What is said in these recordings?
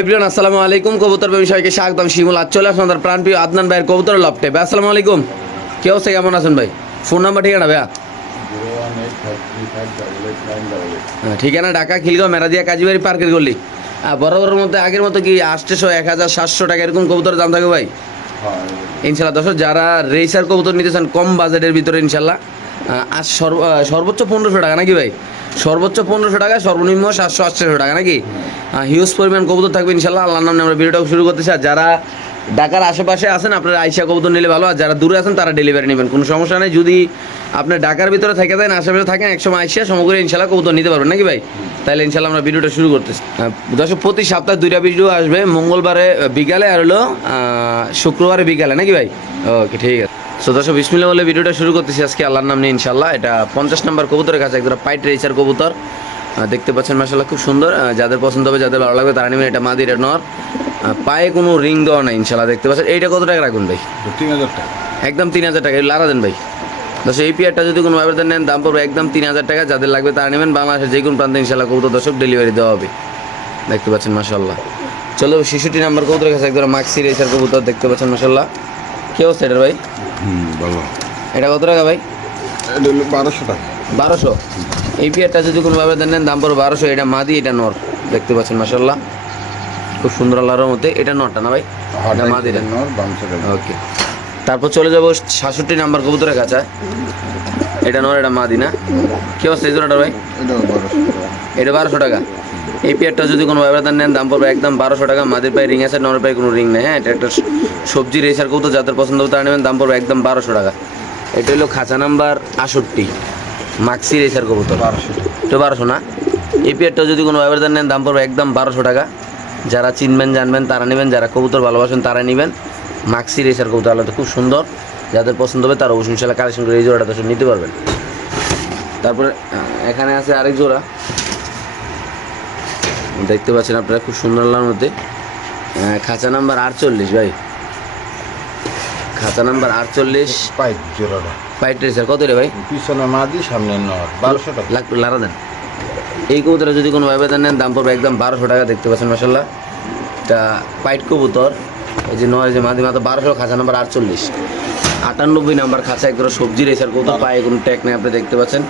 Everyone আসসালামু আলাইকুম। কবুতর ব্যবসায়ীকে স্বাগতম। শিমুল আজ চলে আসুন প্রাণপ্রিয় আদনান ভাইয়ের কবুতর লপটে ভাই আসসালামু আলাইকুম। কে অবস্থা? কেমন আছেন ভাই? ফোন নাম্বার ঠিকানা ভাইয়া? হ্যাঁ, ঠিকানা ঢাকা খিলগাঁও মেরাদিয়া কাজীবাড়ি পার্কের গলি। আর বরাবরের মধ্যে আগের মতো কি আটশোশো এক হাজার সাতশো টাকা এরকম কবুতরের দাম থাকবে ভাই? ইনশাল্লাহ দর্শক যারা রেসার কবুতর নিতে চান কম বাজেটের ভিতরে ইনশাল্লাহ আর সর্ব সর্বোচ্চ পনেরোশো টাকা নাকি ভাই? সর্বোচ্চ পনেরোশো টাকা সর্বনিম্ন সাতশো আটশোশো টাকা, নাকি? হিউজ পরিমাণ কবুতর থাকবে, ইনশাল্লাহ। আল্লাহর নামে আমরা ভিডিওটা শুরু করতেছি। আর যারা ঢাকার আশেপাশে আছেন, আপনারা আইসা কবুতর নিলে ভালো। আর যারা দূরে আছেন, তারা ডেলিভারি নেবেন। কোনো সমস্যা নেই। যদি আপনার ঢাকার ভিতরে থেকে দেন আশেপাশে থাকেন, একসময় আইসা সমগ্র ইনশাল্লাহ কবুতর নিতে পারবেন, নাকি ভাই? তাহলে ইনশাল্লাহ আমরা ভিডিওটা শুরু করতেছি। দর্শক, প্রতি সপ্তাহে দুইটা ভিডিও আসবে। মঙ্গলবারে বিকালে আর হলো শুক্রবারে বিকালে, নাকি ভাই? ওকে ঠিক আছে। সো দর্শক বিসমিল্লা বলে ভিডিওটা শুরু করতেছি আজকে আল্লাহর নাম নিয়ে ইনশাল্লাহ এটা পঞ্চাশ নম্বর কবুতরের কাছে একদম পাইট রেসার কবুতর। দেখতে পাচ্ছেন মাসাল্লাহ খুব সুন্দর। যাদের পছন্দ হবে যাদের ভালো লাগবে তারা নেবেন। এটা মাদির এটা নর। পায়ে কোনো রিং দেওয়া নাই ইনশাল্লাহ দেখতে পাচ্ছেন। এইটা কত টাকা রাখুন ভাই? তিন হাজার টাকা। একদম তিন হাজার টাকা। লারা দেন ভাই। দর্শক এই পেয়ারটা যদি কোনো ব্যবধান নেন দাম পড়বে একদম তিন হাজার টাকা। যাদের লাগবে তারা নেবেন। বাংলাদেশের যে কোনো প্রান্তে ইনশাল্লাহ কবুতর দর্শক ডেলিভারি দেওয়া হবে। দেখতে পাচ্ছেন মাসাল্লাহ চলো শিশুটি নাম্বার কবুতরের কাছে একদম মাক্সি রেসার কবুতর দেখতে পাচ্ছেন মাসাল্লাহ কি অবস্থা এটার ভাই? হুম ভালো। এটা কত টাকা ভাই? এটা হলো বারোশো টাকা। বারোশো? এই পেয়ারটা যদি কোনো ব্যবধান নেন দাম পড়বে বারোশো। এটা মাদি এটা নর। দেখতে পাচ্ছেন মাসাল্লাহ খুব সুন্দর আল্লাহর মধ্যে এটা নরটা না ভাই? এটা মাদিটা নর। বামশো টাকা ওকে। তারপর চলে যাব সাতষট্টি নাম্বার কবুতরের কাছে। এটা নর এটা মাদি না? কি অবস্থা এই জোড়াটা ভাই? এটা বারোশো টাকা। এই পেয়ারটা যদি কোনো ব্যবধান নেন দাম পড়বে একদম বারোশো টাকা। মাদির পায়ে রিং আছে নরের পায়ে কোনো রিং নেই হ্যাঁ? এটা একটা সবজি রেসার কবুতর যাদের পছন্দ হবে তারা নেবেন দাম পড়বে একদম বারোশো টাকা। এটা হলো খাঁচা নাম্বার আষট্টি মাক্সি রেসার কবুতর বারোশো। তো বারোশো না? এই পেয়ারটা যদি কোনো ব্যবধান নেন দাম পড়বে একদম বারোশো টাকা। যারা চিনবেন জানবেন তারা নেবেন যারা কবুতর ভালোবাসেন তারা নেবেন। মাক্সি রেসার কবুতর আলাদা খুব সুন্দর। যাদের পছন্দ হবে তারা অবশ্যই ইনশাল্লাহ কালেকশন করে এই জোড়াটা দর্শক নিতে পারবেন। তারপরে এখানে আছে আরেক জোড়া। দেখতে পাচ্ছেন আপনারা খুব সুন্দর মধ্যে। খাঁচা নাম্বার আটচল্লিশ ভাই। খাঁচা নাম্বার আটচল্লিশ। পাইপ জোড়াটা ফাইট রেসার কত রে ভাই? পিছনে মাদি সামনে নর। বারোশো টাকা। লাখ লারা দেন। এই কবুতরে যদি কোনো ব্যবধান নেন দাম পড়বে একদম বারোশো টাকা দেখতে পাচ্ছেন মাসাল্লাহ এটা পাইট কবুতর। এই যে নয় যে মাদি মাত্র বারোশো খাঁচা নাম্বার আটচল্লিশ। আটানব্বই নাম্বার খাঁচা একদম সবজি রেসার কবুতর পায়ে কোনো ট্যাগ নেই আপনি দেখতে পাচ্ছেন।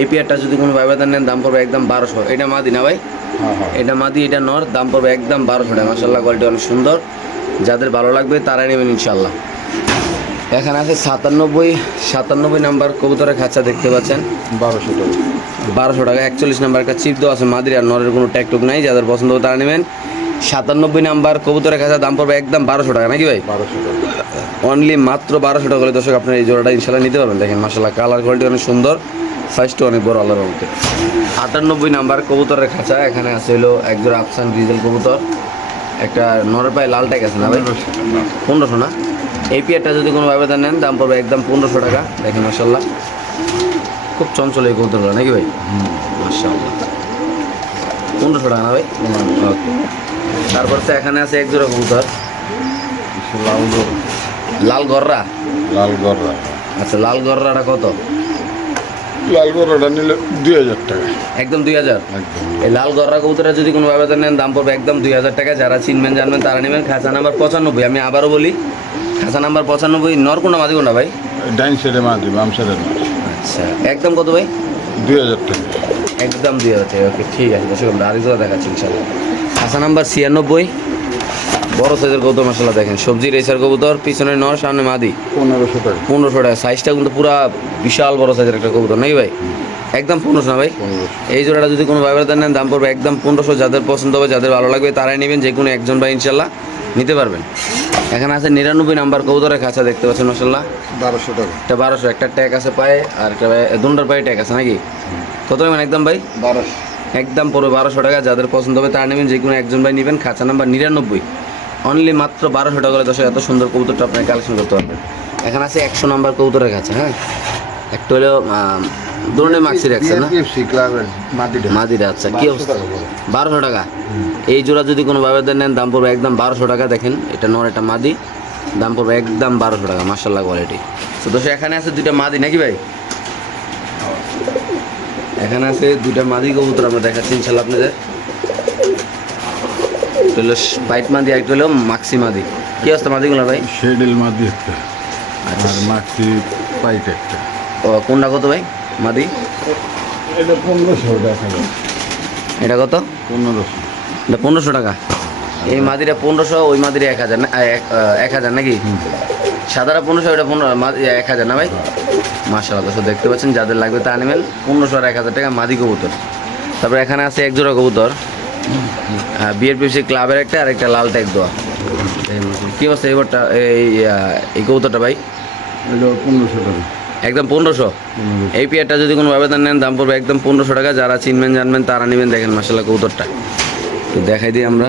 এই পেয়ারটা যদি কোনো ব্যবধান নেন দাম পড়বে একদম বারোশো। এটা মাদি না ভাই? হ্যাঁ হ্যাঁ। এটা মাদি এটা নর দাম পড়বে একদম বারোশো টাকা। মাসাল্লাহ কোয়ালিটি অনেক সুন্দর। যাদের ভালো লাগবে তারাই নেবেন ইনশাল্লাহ এখানে আছে সাতানব্বই সাতানব্বই নাম্বার কবুতরের খাঁচা দেখতে পাচ্ছেন। বারোশো টাকা। বারোশো টাকা একচল্লিশ নাম্বার একটা চিপ দেওয়া আছে মাদির আর নরের কোনো ট্যাকটুক নাই। যাদের পছন্দ হবে তারা নেবেন। সাতানব্বই নাম্বার কবুতরের খাঁচা দাম পড়বে একদম বারোশো টাকা নাকি ভাই? বারোশো টাকা। অনলি মাত্র বারোশো টাকা করে দর্শক আপনার এই জোড়াটা ইনশাল্লাহ নিতে পারবেন। দেখেন মাসাল্লাহ কালার কোয়ালিটি অনেক সুন্দর। সাইজটা অনেক বড় আল্লাহর মধ্যে আটানব্বই নাম্বার কবুতরের খাঁচা এখানে আছে হলো এক জোড়া আফসান ডিজেল কবুতর। একটা নরের পায়ে লাল ট্যাগ আছে না ভাই? পনেরোশো না? এই পেয়ারটা যদি কোনো ব্যবধান নেন দাম পড়বে একদম পনেরোশো টাকা। দেখেন মাসাল্লাহ খুব চঞ্চল এই কবুতরগুলো নাকি ভাই? মাসাল্লাহ পনেরোশো টাকা না ভাই? ওকে। তারপর তো এখানে আছে এক জোড়া কবুতর। লাল লাল গররা? লাল গররা। আচ্ছা লাল গররাটা কত? লাল গররাটা নিলে দুই হাজার টাকা। একদম দুই হাজার? এই লাল গররা কবুতরটা যদি কোনো নেন দাম পড়বে একদম দুই হাজার টাকা। যারা চিনবেন জানবেন তারা নেবেন। খাঁচা নাম্বার পঁচানব্বই আমি আবারও বলি খাঁচা নাম্বার পঁচানব্বই নর কোনটা কোনটা ভাই। ডাইন সাইডে মাদি বাম সাইডে আচ্ছা একদম কত ভাই? দুই হাজার টাকা। একদম দুই হাজার টাকা ওকে ঠিক আছে দর্শক আমরা আরেক জোড়া দেখাচ্ছি ইনশাল্লাহ খাঁচা নাম্বার ছিয়ানব্বই বড় সাইজের কবুতর মশলা দেখেন। সবজি রেসার কবুতর পিছনে নর সামনে মাদি। পনেরোশো টাকা। পনেরোশো টাকা। সাইজটা কিন্তু পুরা বিশাল বড় সাইজের একটা কবুতর নাকি ভাই? একদম পনেরোশো না ভাই? এই জোড়াটা যদি কোনো ব্যবধান নেন দাম পড়বে একদম পনেরোশো। যাদের পছন্দ হবে যাদের ভালো লাগবে তারাই নেবেন যে কোনো একজন ভাই ইনশাল্লাহ নিতে পারবেন। এখানে আছে নিরানব্বই নাম্বার কবুতরের খাঁচা দেখতে পাচ্ছেন মাসাল্লাহ বারোশো টাকা। একটা বারোশো। একটা ট্যাগ আছে পায়ে আর একটা দুটার পায়ে ট্যাগ আছে নাকি? কত নেবেন একদম ভাই? বারোশো। একদম পড়বে বারোশো টাকা। যাদের পছন্দ হবে তারা নেবেন যে কোনো একজন ভাই নেবেন। খাঁচা নাম্বার নিরানব্বই। অনলি মাত্র বারোশো টাকা করে দশ এত সুন্দর কবুতরটা আপনি কালেকশন করতে পারবেন এখানে আছে একশো নাম্বার কবুতরের কাছে হ্যাঁ? একটা হলো দুর্নে মাক্সি রাখছে না? মাদিরা আচ্ছা কি অবস্থা? বারোশো টাকা? এই জোড়া যদি কোনো নেন দাম পড়বে একদম বারোশো টাকা দেখেন এটা নর এটা মাদি দাম পড়বে একদম বারোশো টাকা মার্শাল্লাহ কোয়ালিটি তো দোষ এখানে আছে দুইটা মাদি নাকি ভাই? এখানে আছে দুইটা মাদি কবুতর আমরা দেখাচ্ছি ইনশাল্লাহ আপনাদের। একটা হলো বাইট মাদি একটা হলো মাক্সি মাদি। কি অবস্থা মাদিগুলো ভাই? শেডিল মাদি একটা আচ্ছা। আর মাক্সি পাইট একটা। ও কোনটা কত ভাই মাদি? এটা পনেরোশো যায় এটা কত? পনেরোশো। এটা পনেরোশো টাকা। এই মাদিটা পনেরোশো ওই মাদিরা এক হাজার না এক- হাজার নাকি? সাদারা পনেরোশো ওটা পনেরো এক হাজার না ভাই? মার্শাল দর্শক দেখতে পাচ্ছেন যাদের লাগবে তা নেবেন পনেরোশো আর এক হাজার টাকা মাদি কবুতর। তারপরে এখানে আছে এক জোড়া কবুতর। বিএর পিসি ক্লাবের একটা আর একটা লাল ট্যাগ দেওয়া। কি অবস্থা এবারটা এই এই কবুতরটা ভাই? পনেরোশো টাকা। একদম পনেরোশো? এই পেয়ারটা যদি কোনো আবেদন নেন দাম পড়বে একদম পনেরোশো টাকা। যারা চিনবেন জানবেন তারা নেবেন। দেখেন মাসাল্লাহ কবুতরটা। তো দেখাই দিই আমরা।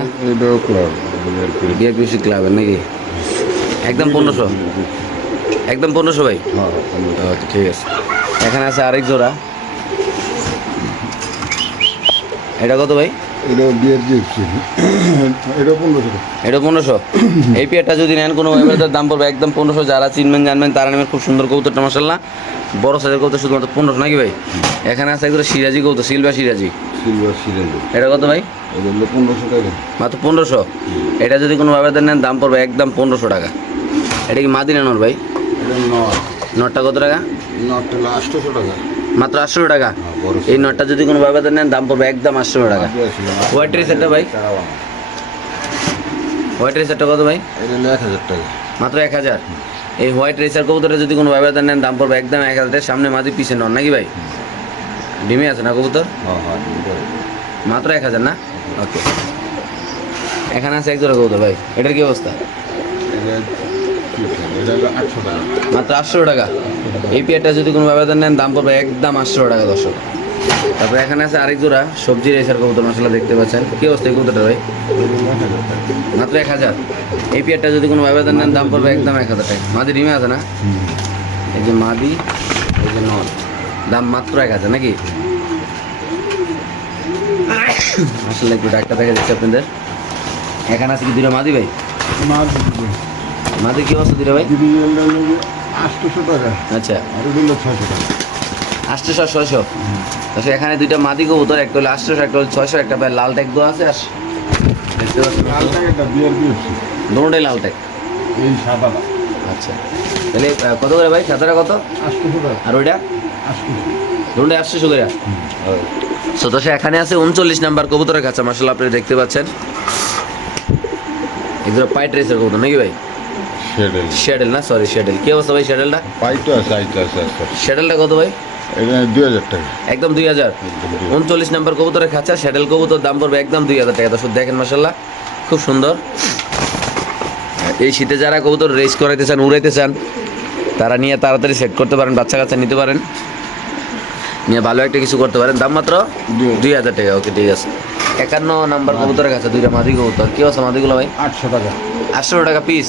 বিআরপিসি ক্লাবের নাকি? একদম পনেরোশো? একদম পনেরোশো ভাই? হ্যাঁ আচ্ছা ঠিক আছে। এখানে আছে আরেক জোড়া। এটা কত ভাই? পনেরোশো টাকা। এটা পনেরোশো? এই পেয়ারটা যদি নেন কোনো ওয়েবারের দাম পড়বে একদম পনেরোশো। যারা চিনবেন জানবেন তারা নেবেন খুব সুন্দর কবুতরটা মাসাল্লাহ বড় সাইজের কবুতর শুধুমাত্র পনেরোশো নাকি ভাই? এখানে আছে একদম সিরাজি কবুতর সিলভা সিরাজি। সিলভার সিরিয়াল এটা কত ভাই? পনেরোশো টাকা। মাত্র পনেরোশো? এটা যদি কোনো ব্যবধান নেন দাম পড়বে একদম পনেরোশো টাকা। এটা কি মাদিনা নর ভাই? এটা নট নটটা কত টাকা? নট আটশোশো টাকা। মাত্র আটশো টাকা। এই নটটা যদি কোনো ব্যবধান নেন, দাম পড়বে একদম আটশো টাকা। হোয়াইট রেসারটা ভাই? হোয়াইট রেসারটা কত ভাই? এক হাজার টাকা মাত্র এক হাজার। এই হোয়াইট রেসার কবুতরটা যদি কোনো ব্যবধান নেন, দাম পড়বে একদম এক হাজার। সামনে মাদি পিছে নন, নাকি ভাই? ডিমে আছে না কবুতর? মাত্র এক হাজার না? ওকে এখানে আছে এক জোড়া কবুতর ভাই। এটার কি অবস্থা? মাত্র আটশো টাকা। এই পেয়ারটা যদি কোনো ব্যবধান নেন, দাম পড়বে একদম আটশো টাকা, দর্শক। তারপরে এখানে আছে আরেক জোড়া, সবজি, রেসার কবুতর মশলা দেখতে পাচ্ছেন। কি অবস্থা এই কবুতরটা ভাই? মাত্র এক হাজার। এই পেয়ারটা যদি কোনো ব্যবধান নেন, দাম পড়বে একদম এক হাজার টাকা। মাদি ডিমে আছে না? এই যে মাদি, এই যে নন দাম মাত্র এক হাজার নাকি? আসলে একটু ডাক্তার দেখা যাচ্ছে আপনাদের। এখানে আছে কি দুটো মাদি ভাই? মাছ মাদি কি অবস্থা দুটো ভাই? আটশোশো টাকা আচ্ছা। আর হলো ছশো টাকা আটশোশো ছয়শো। আচ্ছা এখানে দুইটা মাদি কবুতর একটা হলো আটশোশো একটা হলো ছয়শো একটা ভাই লাল ট্যাগ দেওয়া আছে। আর দুটোটাই লাল ট্যাগ এই সাদাটা আচ্ছা। তাহলে কত করে ভাই? সাদাটা কত? আটশোশো টাকা। আর ওইটা? দুটোটাই আটশোশো করে সো দশে এখানে আছে উনচল্লিশ নাম্বার কবুতরের কাছে মার্শাল আপনি দেখতে পাচ্ছেন। এগুলো পাইট রেসের কবুতর নাকি ভাই? শেডেল শ্যাডেল না? সরি শ্যাডেল কি অবস্থা ভাই শ্যাডেলটা পাইটো আছে আইটো আছে আছে। শ্যাডেলটা কত ভাই? দুই হাজার টাকা। একদম দুই হাজার। উনচল্লিশ নাম্বার কবুতরের খাঁচা শ্যাডেল কবুতর দাম পড়বে একদম দুই হাজার টাকা। দর্শক দেখেন মাসাল্লাহ খুব সুন্দর। এই শীতে যারা কবুতর রেস করাইতে চান উড়াইতে চান তারা নিয়ে তাড়াতাড়ি সেট করতে পারেন বাচ্চা কাচ্চা নিতে পারেন। নিয়ে ভালো একটা কিছু করতে পারেন। দাম মাত্র দুই হাজার। টাকা। ওকে ঠিক আছে। একান্ন নাম্বার কবুতরের কাছে দুইটা মাদি কবুতর। কি অবস্থা মাদিগুলো ভাই? আটশো টাকা। আটশো টাকা পিস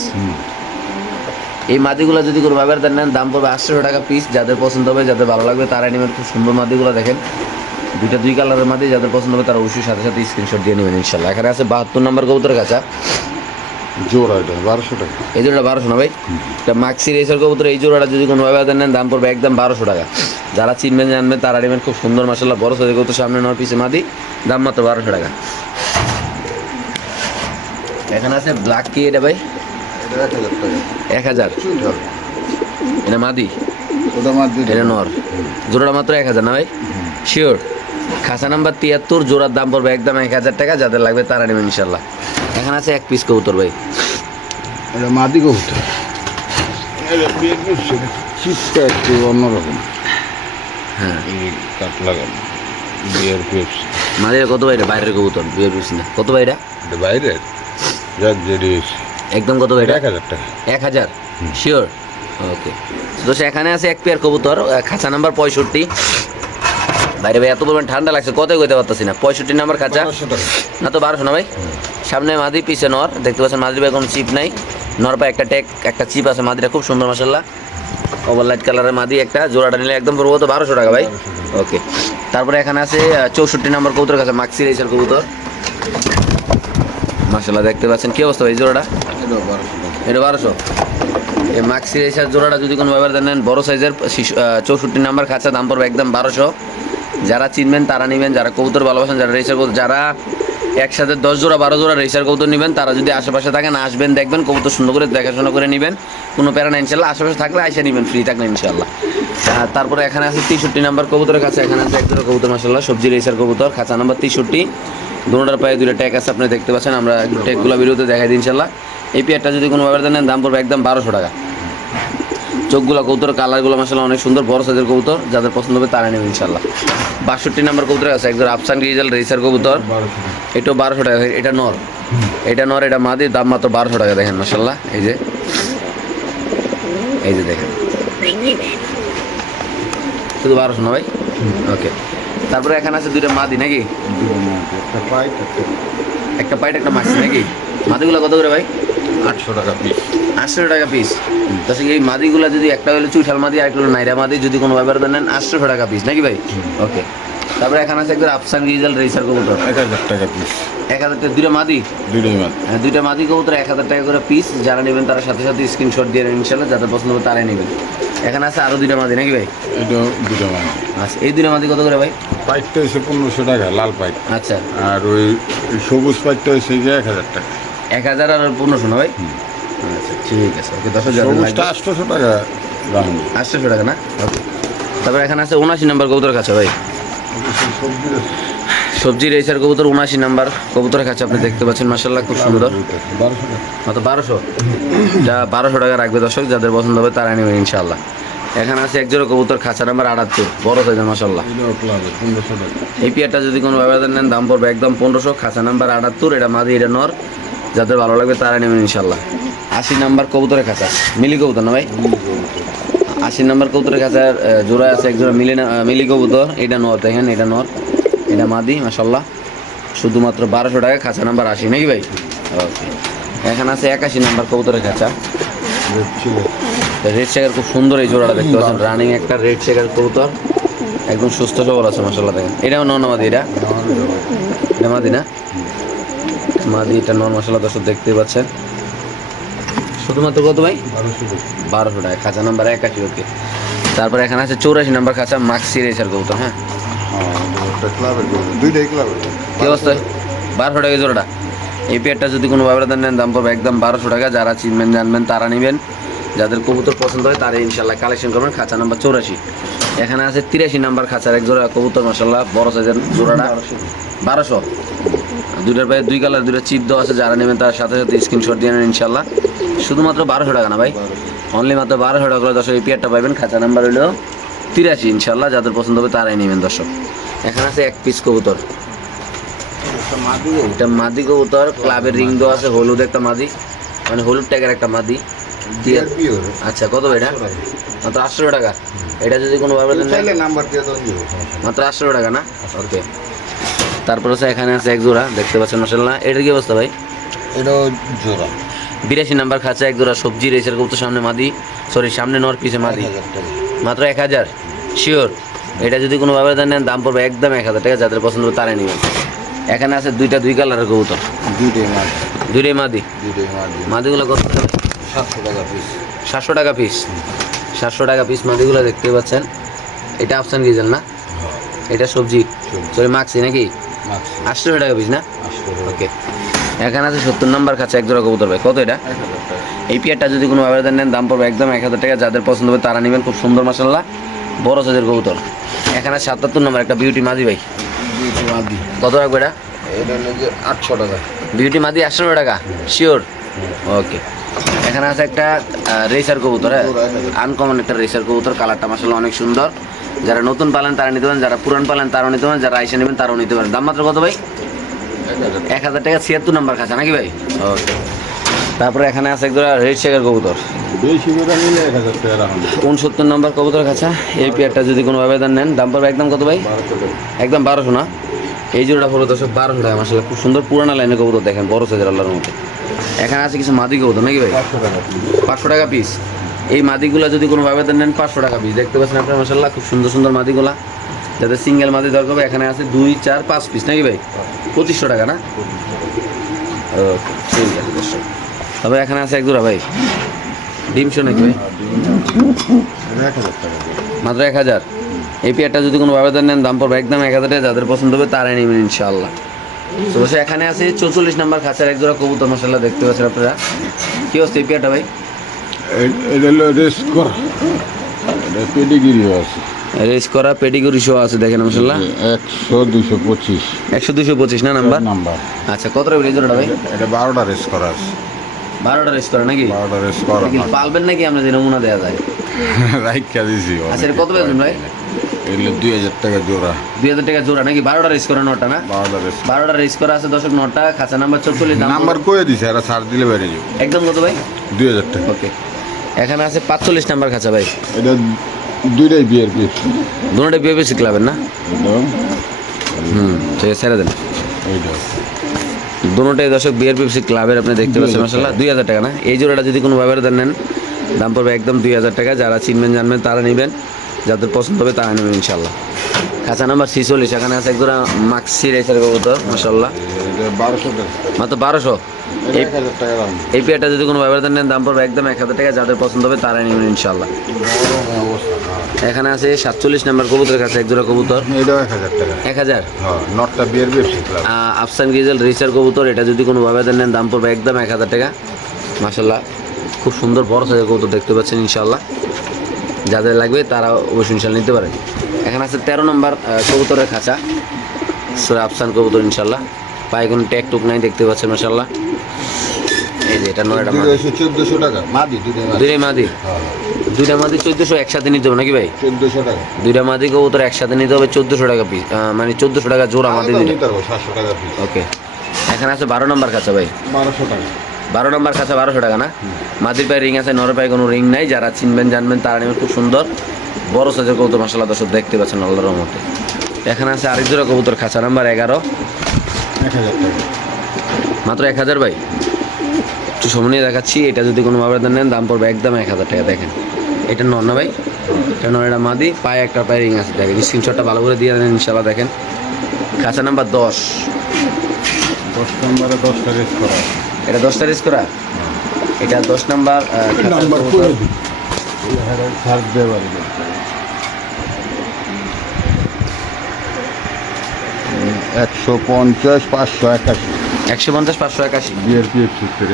এই মাদিগুলো যদি কোনো ব্যবহার দেন নেন দাম পড়বে আটশো টাকা পিস যাদের পছন্দ হবে যাদের ভালো লাগবে তারা নেবেন খুব সুন্দর মাদিগুলো দেখেন। দুইটা দুই কালারের মাদি যাদের পছন্দ হবে তারা অবশ্যই সাথে সাথে স্ক্রিনশট দিয়ে নেবেন ইনশাল্লাহ এখানে আছে বাহাত্তর নম্বর কবুতরের কাছে জোড়া এটা বারোশো টাকা। এই জোড়াটা বারোশো না ভাই? এটা মাক্সি রেসার কবুতর এই জোড়াটা যদি কোনো ব্যবহার দেন নেন দাম পড়বে একদম বারোশো টাকা। যারা চিনবেন জানবেন তারা নেবেন খুব সুন্দর মাসাল্লাহ বড় সাইজের কবুতর সামনে নয় পিসে মাদি দাম মাত্র বারোশো টাকা। এখানে আছে ব্ল্যাক কি এটা ভাই? এক হাজার। এটা মাদি? এটা নর। জোড়াটা মাত্র এক হাজার না ভাই? শিওর খাসা নাম্বার তিয়াত্তর জোড়ার দাম পড়বে একদম এক হাজার টাকা যাদের লাগবে তারা নেবেন ইনশাল্লাহ। এখানে আছে এক পিস কবুতর ভাই। এটা মাদি কবুতর। চিপটা একটু অন্যরকম। হ্যাঁ। এই লাগানো। বিয়ের পেপসি কত বাইরে বাইরের কবুতর বিয়ের পিস না। কত এটা? বাইরের। যাক জেরিয়েছি একদম কত ভাই এটা? এক হাজার টাকা। এক হাজার? শিওর ওকে তো সেখানে আছে এক পেয়ার কবুতর খাঁচা নাম্বার পঁয়ষট্টি। বাইরে ভাই এত পরিমাণ ঠান্ডা লাগছে কত কইতে পারতেছি না। পঁয়ষট্টি নাম্বার খাঁচা। না তো বারোশো না ভাই? সামনে মাদি পিছে নর। দেখতে পাচ্ছেন মাদির ভাই কোনো চিপ নাই। নর পায়ে একটা টেক একটা চিপ আছে মাদিটা খুব সুন্দর মাসাল্লাহ ওভার লাইট কালারের মাদি একটা জোড়াটা নিলে একদম পড়ব তো বারোশো টাকা ভাই। ওকে তারপরে এখানে আছে চৌষট্টি নম্বর কবুতর কাছে মাক্সি রেসার কবুতর। মাসাল্লাহ দেখতে পাচ্ছেন, কি অবস্থা ভাই জোড়াটা? এটা বারোশো। এই মাক্সি রেসার জোড়াটা যদি কোনো ব্যবহার দেন বড় সাইজের চৌষট্টি নাম্বার খাঁচা, দাম পড়বে একদম বারোশো। যারা চিনবেন, তারা নেবেন, যারা কবুতর ভালোবাসেন, যারা রেসার কবুতর, যারা একসাথে দশ জোড়া, বারো জোড়া রেসার কবুতর নেবেন, তারা যদি আশেপাশে থাকেন, আসবেন, দেখবেন, কবুতর সুন্দর করে দেখাশোনা করে নেবেন। কোনো প্যারা না ইনশাল্লাহ আশেপাশে থাকলে আইসা নেবেন ফ্রি থাকলে ইনশাল্লাহ তারপরে এখানে আছে তেষট্টি নাম্বার কবুতরের কাছে, এখানে আছে এক জোড়া কবুতর মাসাল্লাহ সবজি রেসার কবুতর, খাঁচা নাম্বার তেষট্টি। দুটার পায়ে দুটো ট্যাগ আছে, আপনি দেখতে পাচ্ছেন, আমরা ট্যাগগুলো বিরুদ্ধে দেখাই দিই ইনশাল্লাহ এই পেয়ারটা যদি কোনো ব্যাপার দেন দাম পড়বে একদম বারোশো টাকা। চোখগুলো কবুতর, কালারগুলো মাসাল্লাহ অনেক সুন্দর, বড় সাইজের কবুতর, যাদের পছন্দ হবে তারা নেবে ইনশাল্লাহ বাষট্টি নাম্বার কবুতর আছে একজন আফসান গিজাল রেসার কবুতর। এটাও বারোশো টাকা, এটা নর। এটা নর, এটা মাদি, দাম মাত্র বারোশো টাকা, দেখেন মাসাল্লাহ এই যে। এই যে দেখেন। শুধু বারোশো না ভাই? ওকে তারপরে এখানে আছে দুইটা মাদি নাকি? একটা পাইট একটা মাছ নাকি? মাদিগুলো কত করে ভাই? আটশো টাকা পিস আটশো টাকা পিস তাছাড়া এই মাদিগুলো যদি একটা হলো চুইঠাল মাদি আর একটা হলো নাইরা মাদি যদি কোনো ব্যাপার দেন আটশো টাকা পিস নাকি ভাই? ওকে তারপরে এখানে আছে একজন আফসান গিজাল রেসার কবুতর। এক হাজার টাকা পিস এক হাজার টাকা দুইটা মাদি? দুটোই মাছ হ্যাঁ দুইটা মাদি কবুতর এক হাজার টাকা করে পিস যারা নেবেন তারা সাথে সাথে স্ক্রিনশট দিয়ে নেবেন ইনশাল্লাহ যাদের পছন্দ হবে তারাই নেবেন। এখানে আছে আরও দুইটা মাদি নাকি ভাই? দুটো মাছ আচ্ছা এই দুইটা মাদি কত করে ভাই? পাইটটা হচ্ছে পনেরোশো টাকা লাল পাইট আচ্ছা। আর ওই ওই সবুজ পাইটটা হচ্ছে গিয়ে এক হাজার টাকা। এক হাজার আর পনেরোশো না ভাই? আচ্ছা ঠিক আছে। ওকে দশ হাজার সবুজটা আটশোশো টাকা রাউন্ড আটশোশো টাকা না? ওকে। তারপরে এখানে আছে উনাশি নাম্বার কবুতর কাছে ভাই। সবজি। সবজি রেসার কবুতর উনাশি নাম্বার কবুতরের কাছে আপনি দেখতে পাচ্ছেন মাসাল্লাহ খুব সুন্দর। মাত্র বারোশো। যা বারোশো টাকা রাখবে দর্শক, যাদের পছন্দ হবে তারা নেবেন ইনশাল্লাহ এখানে আছে একজোড়া কবুতর, খাঁচা নাম্বার আটাত্তর, বড় সাইজের মাসাল্লাহ এই পেয়ারটা যদি কোনো ব্যবধান নেন, দাম পড়বে একদম পনেরোশো, খাঁচা নাম্বার আটাত্তর, এটা মাদি, এটা নর। যাদের ভালো লাগবে তারা নেবেন ইনশাল্লাহ আশি নাম্বার কবুতরের খাঁচা, মিলি কবুতর না ভাই? আশি নাম্বার কবুতরের খাঁচার জোড়া আছে এক জোড়া মিলি মিলি কবুতর, এটা নর, দেখেন, এটা নর। এটা মাদি মাসাল্লাহ শুধুমাত্র বারোশো টাকা খাঁচা নাম্বার আশি নাকি ভাই? ওকে এখানে আছে একাশি নাম্বার কবুতরের খাঁচা। রেড শেখার খুব সুন্দর এই জোড়াটা দেখতে পাচ্ছেন। রানিং একটা রেড শেখার কবুতর। একদম সুস্থ সবল আছে মাসাল্লাহ দেখেন। এটাও নন মাদি এটা? এটা মাদি না? মাদি এটা নন মশলা দর্শক দেখতে পাচ্ছেন। শুধুমাত্র কত ভাই? বারোশো টাকা। বারোশো টাকা। খাঁচা নাম্বার একাশি ওকে তারপর এখানে আছে চৌরাশি নাম্বার খাঁচা মাক্সি রেসার কবুতর হ্যাঁ? একটা ক্লাবের গরু দুইটাই ক্লাবের কি অবস্থা? বারোশো টাকা জোড়াটা? এই পেয়ারটা যদি কোনো ব্যবধান নেন দাম পড়বে একদম বারোশো টাকা। যারা চিনবেন জানবেন তারা নেবেন। যাদের কবুতর পছন্দ হয় তারা ইনশাল্লাহ কালেকশন করবেন। খাঁচা নাম্বার চৌরাশি। এখানে আছে তিরাশি নাম্বার খাঁচার এক জোড়া কবুতর মশাল্লাহ বড় সাইজের জোড়াটা। বারোশো। দুইটার পায়ে দুই কালার দুইটা চিপ দেওয়া আছে। যারা নেবেন তার সাথে সাথে স্ক্রিনশট দিয়ে নেন ইনশাল্লাহ। শুধুমাত্র বারোশো টাকা না ভাই? অনলি মাত্র বারোশো টাকা করে দশ এই পেয়ারটা পাবেন খাঁচা নাম্বার হলো তিরাশি ইনশাল্লাহ যাদের পছন্দ হবে তারাই নেবেন দর্শক। এখানে আছে এক পিস কবুতর। এটা মাদি কবুতর ক্লাবের রিং দেওয়া আছে হলুদ একটা মাদি মানে হলুদ ট্যাগের একটা মাদি। আচ্ছা কত এটা? মাত্র আটশো টাকা। এটা যদি কোনো ভাবে মাত্র আটশো টাকা না? ওকে তারপর হচ্ছে এখানে আছে এক জোড়া দেখতে পাচ্ছেন মাসাল্লাহ এটার কি অবস্থা ভাই? এটাও জোড়া। বিরাশি নাম্বার খাঁচা এক জোড়া সবজি রেসের কবুতর সামনে মাদি সরি সামনে নর পিছে মাদি। মাত্র এক হাজার। শিওর এটা যদি কোনো ভাবে দেন দাম পড়বে একদম এক হাজার। টাকা যাদের পছন্দ হবে তারাই নেবেন এখানে আছে দুইটা দুই কালারের কবুতর। দুইটাই মাদি। দুইটাই মাছ মাদিগুলো কত সাতশো টাকা পিস সাতশো টাকা পিস সাতশো টাকা পিস মাদিগুলো দেখতে পাচ্ছেন। এটা আফসান গিজেল না? এটা সবজি। সরি মাখছি নাকি? আটশো টাকা পিস না? ওকে এখানে আছে সত্তর নাম্বার কাছে এক জোড়া কবুতর ভাই। কত এটা? এই পেয়ারটা যদি কোনো আবেদন নেন দাম পড়বে একদম এক হাজার টাকা। যাদের পছন্দ হবে তারা নেবেন। খুব সুন্দর মাসাল্লাহ বড় সাইজের কবুতর। এখানে সাতাত্তর নম্বর একটা বিউটি মাদি ভাই। কত রাখব এটা? আটশো টাকা। বিউটি মাদি আটশো টাকা? শিওর ওকে এখানে আছে একটা রেসার কবুতর হ্যাঁ? আনকমন একটা রেসার কবুতর। কালারটা মাসাল্লাহ অনেক সুন্দর। যারা নতুন পালেন তারা নিতে পারেন। যারা পুরান পালেন তারাও নিতে পারেন। যারা আইসা নেবেন তারাও নিতে পারেন। দাম মাত্র কত ভাই? এক হাজার। এক হাজার টাকা ছিয়াত্তর নাম্বার খাঁচা নাকি ভাই? ওকে তারপরে এখানে আছে একজোড়া রেড শেখার কবুতর। উনসত্তর নাম্বার কবুতর খাঁচা। এই পেয়ারটা যদি কোনো আবেদন নেন। দাম পড়বে একদম কত ভাই? একদম বারোশো না? এই জোড়াটা পড়বে দশ বারোশো টাকা মাসাল্লাহ খুব সুন্দর পুরানা লাইনের কবুতর দেখেন বড় সাইজের আল্লাহর মধ্যে এখানে আছে কিছু মাদি কবুতর নাকি ভাই? পাঁচশো টাকা পিস পাঁচশো টাকা পিস এই মাদিগুলা যদি কোনো আবেদন নেন পাঁচশো টাকা পিস দেখতে পাচ্ছেন আপনার মাসাল্লাহ খুব সুন্দর সুন্দর মাদিগুলা। যাদের সিঙ্গেল মাদি দরকার হবে এখানে আছে দুই চার পাঁচ পিস নাকি ভাই? পঁচিশশো টাকা না? ঠিক আছে দর্শক। তবে এখানে আছে এক জোড়া ভাই। ডিমশো নাকি ভাই। মাত্র এক হাজার। এই পেয়ারটা যদি কোনো আবেদন নেন দাম পড়বে একদম এক হাজার। যাদের পছন্দ হবে তারাই নেবেন ইনশাআল্লাহ। তো বসে এখানে আছে চৌচল্লিশ নাম্বার খাঁচার এক জোড়া কবুতর মশলা দেখতে পাচ্ছেন আপনারা। কি অবস্থা এই পেয়ারটা ভাই? রেস করা পেডিগুরি শো আছে দেখেন মশলা একশো দুশো পঁচিশ। একশো দুশো পঁচিশ না নাম্বার? নাম্বার। আচ্ছা কত টাকা এই জোড়াটা ভাই? এটা বারোটা রেস্ট করা আছে। বারোটা রেস করা নাকি? বারোটা রেস্ট করা পালবেন নাকি আমরা যে নমুনা দেওয়া যায়? রাইখা দিছি আচ্ছা কত বেতন ভাই? এগুলো দুই হাজার টাকা জোড়া। দুই হাজার টাকা জোড়া নাকি? বারোটা রেস করা নটা না? বারোটা বারোটা রেস করা আছে দশক নটা খাঁচা নাম্বার চৌচল্লিশ নাম্বার কয়ে দিছে এরা ছাড় দিলে বেড়ে যাবে। একদম কত ভাই? দুই হাজার টাকা। ওকে। এখানে আছে পাঁচচল্লিশ নাম্বার খাঁচা ভাই। এটা দুইটাই বিয়ের পিস দুটোটা বিএপিসি ক্লাবের না? হুম ঠিক আছে ছেড়ে দেন। এইটা দুটোটাই দর্শক বিআরপিএফসি ক্লাবের আপনি দেখতে পাচ্ছেন মাসাল্লাহ দুই হাজার টাকা না? এই জোড়াটা যদি কোনো দেন নেন দাম পড়বে একদম দুই হাজার টাকা। যারা চিনবেন জানবেন তারা নেবেন। যাদের পছন্দ হবে তারা নেবেন ইনশাল্লাহ খাঁচা নাম্বার ছিচল্লিশ এখানে আছে একজোড়া মাক্সি রেসার কবুতর মাসাল্লাহ এটা বারোশো টাকা মাত্র বারোশো? এই পেয়ারটা যদি কোনো ব্যবহার নেন দাম পড়বে একদম এক হাজার টাকা যাদের পছন্দ হবে তারাই নেবেন ইনশাল্লাহ। এখানে আছে সাতচল্লিশ নাম্বার কবুতরের কাছে একজোড়া কবুতর। এটাও এক হাজার টাকা। এক হাজার? হ্যাঁ নটটা বিয়ের আফসান গিজেল রিচার কবুতর এটা যদি কোনো ভাবে দেন নেন দাম পড়বে একদম এক হাজার টাকা। মাসাল্লাহ খুব সুন্দর বড় সাইজের কবুতর দেখতে পাচ্ছেন ইনশাল্লাহ যাদের লাগবে তারা অবশ্যই ইনশাল্লাহ নিতে পারে। এখানে আছে তেরো নম্বর কবুতরের খাঁচা। সুরা আফসান কবুতর ইনশাল্লাহ। পায়ে কোনো ট্যাগ টুক নাই দেখতে পাচ্ছেন মাসাল্লাহ এই যে এটা নয়টা চোদ্দোশো টাকা মাদি দুইটাই মাদি। হ্যাঁ। দুইটা মাদি চোদ্দোশো একসাথে নিতে হবে নাকি ভাই? চোদ্দোশো টাকা। দুইটা মাদি কবুতর একসাথে নিতে হবে চোদ্দোশো টাকা পিস মানে চোদ্দোশো টাকা জোড়া মাদি দিলে। ওকে এখানে আছে বারো নম্বর খাঁচা ভাই। বারোশো টাকা। বারো নম্বর কাছে বারোশো টাকা না? মাটির পায়ে রিং আছে নরের পায়ে কোনো রিং নাই যারা চিনবেন জানবেন তারা নেবেন খুব সুন্দর। বড় সাইজের কবুতর মশলা দর্শক দেখতে পাচ্ছেন আল্লাহর মতো এখানে আছে আরেক জোড়া কবুতর খাঁচা নাম্বার এগারো। মাত্র এক হাজার ভাই? একটু সামনে দেখাচ্ছি এটা যদি কোনো ভাবে নেন দাম পড়বে একদম এক হাজার টাকা দেখেন। এটা নর না ভাই? এটা নর এটা মাদি পায়ে একটা পায়ে রিং আছে দেখেন স্ক্রিনশটটা ভালো করে দিয়ে দেন ইনশাল্লাহ দেখেন। খাঁচা নাম্বার দশ। দশ নম্বরে দশটা রেস করা। এটা দশটা রেস করা? এটা দশ নাম্বার একশো পঞ্চাশ পাঁচশো একাশি। একশো পঞ্চাশ পাঁচশো একাশি। বিয়ের পিএফ শিখতে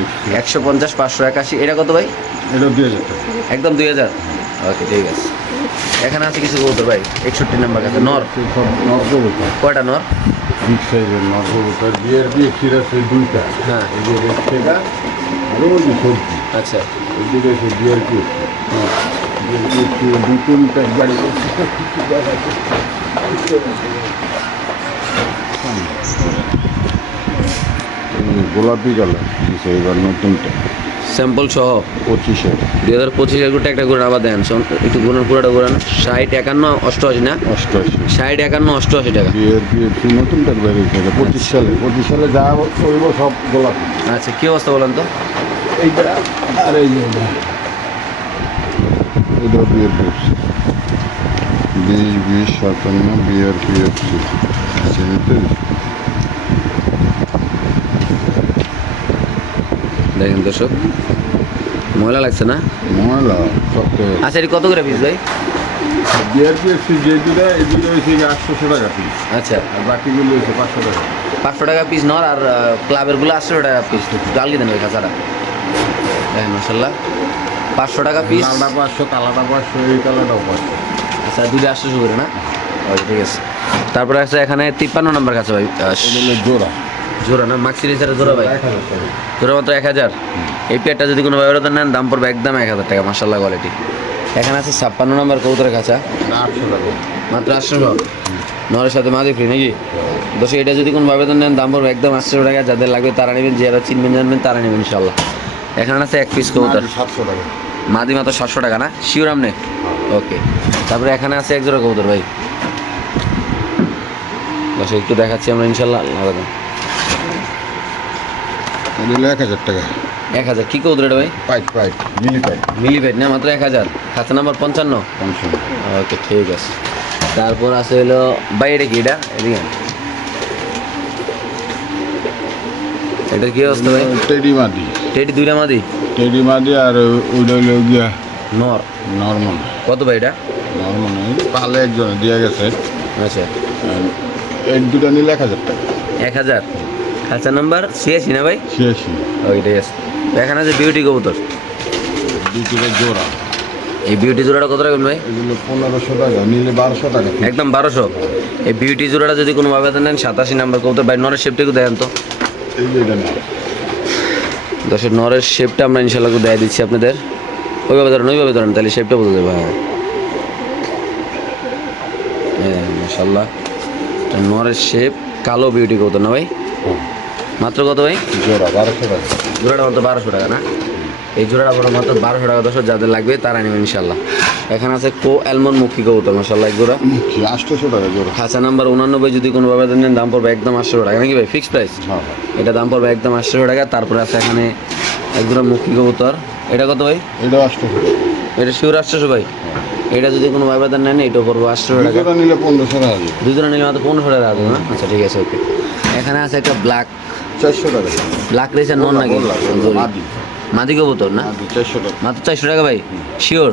একশো পঞ্চাশ পাঁচশো একাশি। এটা কত ভাই? এটা দুই হাজার একদম দুই হাজার। ওকে ঠিক আছে। এখানে আছে কিছু কবুতর ভাই? একষট্টি নাম্বার কাছে। নর। কয়টা নর? বিগ সাইজের নর্গবতার বিয়ের পিএফ সির আছে দুইটা। হ্যাঁ। এই যে রেড সেটা আরও ওই সবজি। আচ্ছা। এদিকে আছে বিয়ের পিএফ বিয়ের পিএফ দুই তিনটা গাড়ি। গোলাপি কালার। এবার নতুনটা। স্যাম্পল সহ পঁচিশে। দুই হাজার পঁচিশ একটা একটা করে আবার দেন। একটু গুণন পুরোটা ঘুরান ষাট একান্ন অষ্টআশি না? অষ্টআশি। ষাট একান্ন অষ্টআশি টাকা। নতুনটা বেরিয়েছে পঁচিশ সালে। পঁচিশ সালে যা করব সব গোলাপি। আচ্ছা কী অবস্থা বলেন তো? এইটা আর এই এটা বিশ বিশ সাতান্ন বিয়ের পিএফসি চিনতে দেখেন দর্শক। ময়লা লাগছে না? ময়লা? আচ্ছা এটি কত করে পিস ভাই? যে দুটা এই দুটো হয়েছে আটশোশো টাকা পিস আচ্ছা। আর বাকিগুলো হয়েছে পাঁচশো টাকা। পাঁচশো টাকা পিস নর আর ক্লাবেরগুলো আটশো টাকা পিস ডালকে দেন ওই খাঁচাটা। দেখেন মাসাল্লাহ পাঁচশো টাকা পিস লালটা পাঁচশো কালাটা পাঁচশো এই কালারটাও পাঁচশো। আচ্ছা দুইটা আটশো করে না? ওকে ঠিক আছে। তারপরে আছে এখানে তিপ্পান্ন নম্বর কাছে ভাই। জোড়া। জোড়া না? মাক্সি জোড়া ভাই? জোড়া মাত্র এক হাজার? এই পেয়ারটা যদি কোনো ব্যবহার নেন দাম পড়বে একদম এক হাজার টাকা মাসাল্লাহ কোয়ালিটি এখানে আছে ছাপ্পান্ন নাম্বার কবুতরের কাছা আটশো টাকা। মাত্র আটশো নরের সাথে মাদি ফ্রি নাকি? দোষ এটা যদি কোনো নেন দাম পড়বে একদম আটশো টাকা। যাদের লাগবে তারা নেবেন যারা চিনবেন জানবেন তারা নেবেন ইনশাল্লাহ এখানে আছে এক পিস কবুতর। সাতশো টাকা। মাদি মাত্র সাতশো টাকা না? শিওর আমনে ওকে তারপরে এখানে আছে এক জোড়া কবুতর ভাই। দশ একটু দেখাচ্ছি আমরা ইনশাল্লাহ এগুলো এক হাজার টাকা। এক হাজার। কী কবুতর এটা ভাই? পাইট পাইট মিলি পাইট মিলি না মাত্র এক হাজার। খাতা নাম্বার পঞ্চান্ন? পঞ্চাশ ওকে ঠিক আছে। তারপর আছে হলো ভাই এটা কি এটা? এদিকে আন। এটা কি অবস্থা ভাই? টেডি মাদি। টেডি দুইটা মাদি? টেডি মাদি আর ওইটা হলো গিয়া নর। নর্মাল। কত ভাই এটা? নর্মাল পালে একজনে দিয়ে গেছে। আচ্ছা। এই দুটো নিলে এক হাজার টাকা। এক হাজার? খাঁচা নাম্বার ছিয়াশি না ভাই? ছিয়াশি। ঠিক আছে। এখানে আছে বিউটি কবুতর। জোড়া। এই বিউটি জোড়াটা কত রাখবেন ভাই? পনেরোশো টাকা নিলে বারোশো টাকা একদম বারোশো। এই বিউটি জোড়াটা যদি কোনো ভাবে নেন সাতাশি নাম্বার কবুতর। ভাই নরের শেপটা একটু দেন তো। দশের নরের শেপটা আমরা ইনশাল্লাহ দেয় দিচ্ছি আপনাদের। ওইভাবে ধরেন ওইভাবে ধরেন তাহলে শেপটা বোঝা যাবে হ্যাঁ। হ্যাঁ মাসাল্লাহ নরের শেপ কালো বিউটি কবুতর না ভাই? মাত্র কত ভাই? জোড়া বারোশো টাকা। জোড়াটা মাত্র বারোশো টাকা না? এই জোড়াটা আপনার মাত্র বারোশো টাকা দশ যাদের লাগবে তারা নেবেন ইনশাল্লাহ এখানে আছে কো অ্যালমন্ড মুখী কবুতর মাসাল্লাহ এক জোড়া। আটশোশো টাকা জোড়া। খাঁচা নাম্বার উনানব্বই যদি কোনো কোনোভাবে নেন দাম পড়বে একদম আটশো টাকা। নাকি ভাই? ফিক্সড প্রাইস হ্যাঁ হ্যাঁ। এটা দাম পড়বে একদম আটশো টাকা। তারপরে আছে এখানে এক জোড়া মুখী কবুতর। এটা কত ভাই? এটাও আটশোশো এটা শিওর আটশোশো ভাই? এটা যদি কোনো ভাবে নেন এটাও পড়ব আটশো টাকা। নিলে পনেরোশো টাকা জোড়া নিলে মাত্র পনেরোশো টাকা আসবে না? আচ্ছা ঠিক আছে ওকে। এখানে আছে একটা ব্ল্যাক চারশো টাকা। ব্ল্যাক রেসার নন নাকি? মাদি। মাদি কবুতর না? চারশো টাকা। মাত্র চারশো টাকা ভাই? শিওর